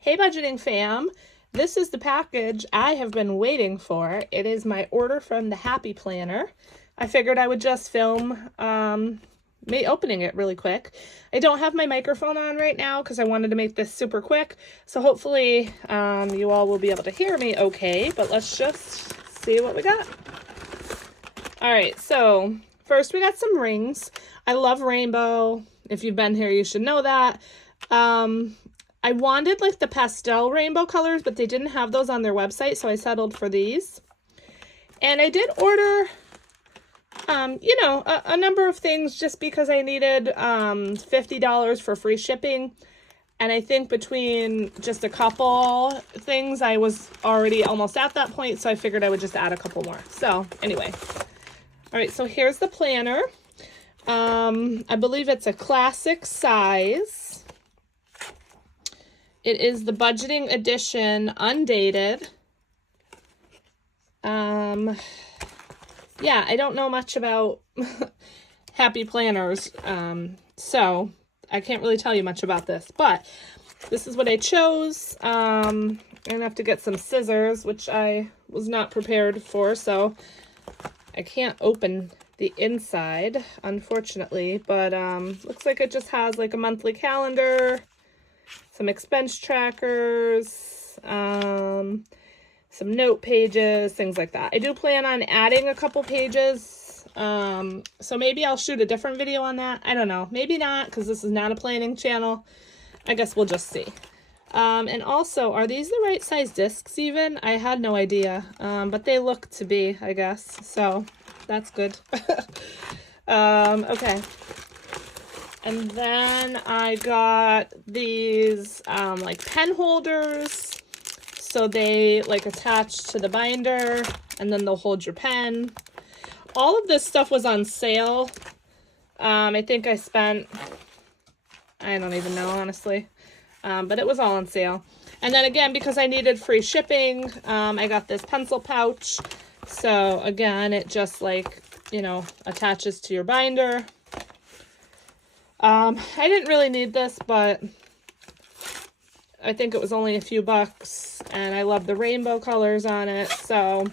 Hey budgeting fam, this is the package I have been waiting for. It is my order from the Happy Planner. I figured I would just film me opening it really quick. I don't have my microphone on right now because I wanted to make this super quick, so hopefully you all will be able to hear me okay, but let's just see what we got. Alright, so first we got some rings. I love rainbow. If you've been here, you should know that. I wanted like the pastel rainbow colors, but they didn't have those on their website, so I settled for these. And I did order, a number of things just because I needed $50 for free shipping. And I think between just a couple things, I was already almost at that point, so I figured I would just add a couple more. So anyway, all right, so here's the planner. I believe it's a classic size. It is the budgeting edition, undated. Yeah, I don't know much about Happy Planners, so I can't really tell you much about this, but this is what I chose. I'm gonna have to get some scissors, which I was not prepared for, so I can't open the inside, unfortunately, but looks like it just has like a monthly calendar, some expense trackers, some note pages, things like that. I do plan on adding a couple pages, so maybe I'll shoot a different video on that. I don't know. Maybe not, because this is not a planning channel. I guess we'll just see. And also, are these the right size discs even? I had no idea, but they look to be, I guess, so that's good. Okay. And then I got these like pen holders, so they like attach to the binder and then they'll hold your pen. All of this stuff was on sale. I think I spent, I don't even know honestly, but it was all on sale. And then again, because I needed free shipping, I got this pencil pouch. So again, it just like, attaches to your binder. I didn't really need this, but I think it was only a few bucks, and I love the rainbow colors on it, so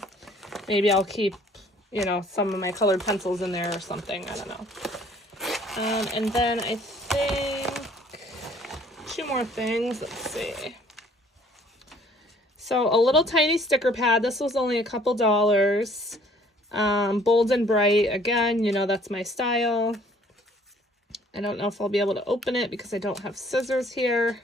maybe I'll keep, some of my colored pencils in there or something. I don't know. And then I think two more things. Let's see. So a little tiny sticker pad. This was only a couple dollars. Bold and bright. Again, that's my style. I don't know if I'll be able to open it because I don't have scissors here.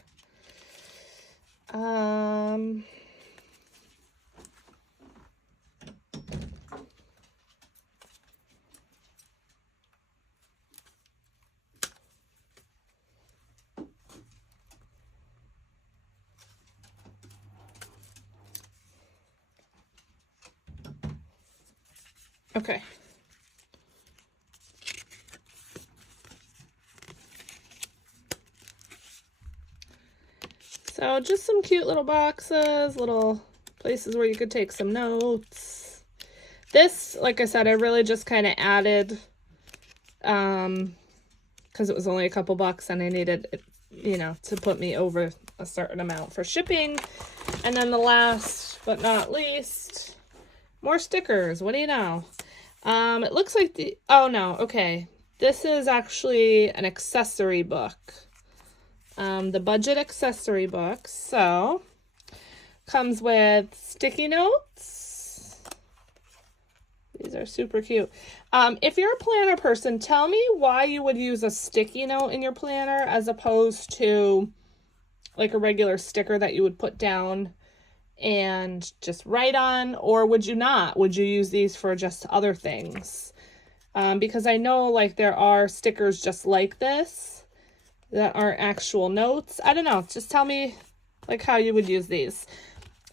Okay. So just some cute little boxes, little places where you could take some notes. This, like I said, I really just kind of added, because it was only a couple bucks and I needed it, to put me over a certain amount for shipping. And then the last but not least, more stickers. What do you know? It looks like okay. This is actually an accessory book. The budget accessory book. So, comes with sticky notes. These are super cute. If you're a planner person, tell me why you would use a sticky note in your planner as opposed to like a regular sticker that you would put down and just write on, or would you not? Would you use these for just other things? Because I know like there are stickers just like this that are actual notes. I don't know. Just tell me like how you would use these.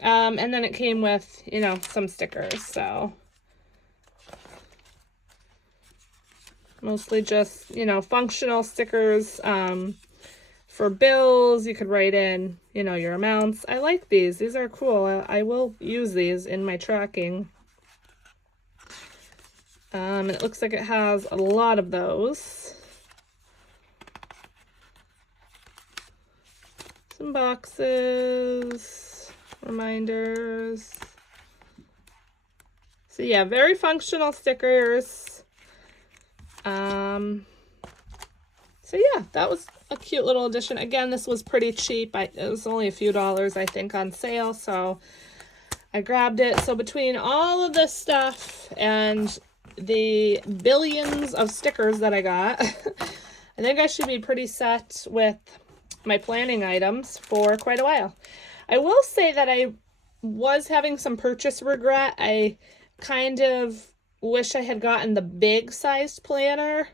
And then it came with, some stickers. So mostly just, functional stickers. For bills, you could write in, your amounts. I like these. These are cool. I will use these in my tracking. And it looks like it has a lot of those. Some boxes, reminders. So yeah, very functional stickers. So yeah, that was a cute little addition. Again, this was pretty cheap. It was only a few dollars, I think, on sale, so I grabbed it. So between all of this stuff and the billions of stickers that I got, I think I should be pretty set with my planning items for quite a while. I will say that I was having some purchase regret. I kind of wish I had gotten the big sized planner,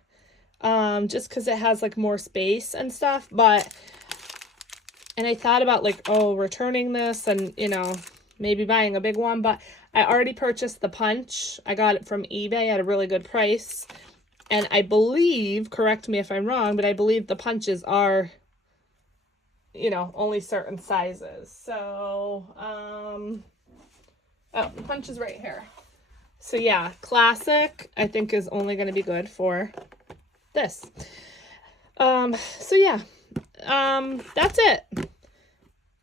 just because it has like more space and stuff, and I thought about like, oh, returning this and, you know, maybe buying a big one, but I already purchased the punch. I got it from eBay at a really good price, and I believe, correct me if I'm wrong, but I believe the punches are, you know, only certain sizes. So, oh, the punch is right here. So yeah, classic, I think, is only going to be good for this. So yeah, that's it.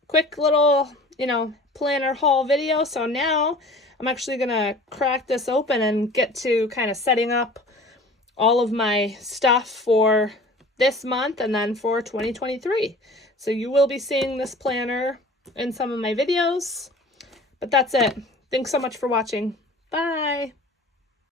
Quick little, you know, planner haul video. So now I'm actually going to crack this open and get to kind of setting up all of my stuff for this month and then for 2023. So you will be seeing this planner in some of my videos, but that's it. Thanks so much for watching. Bye.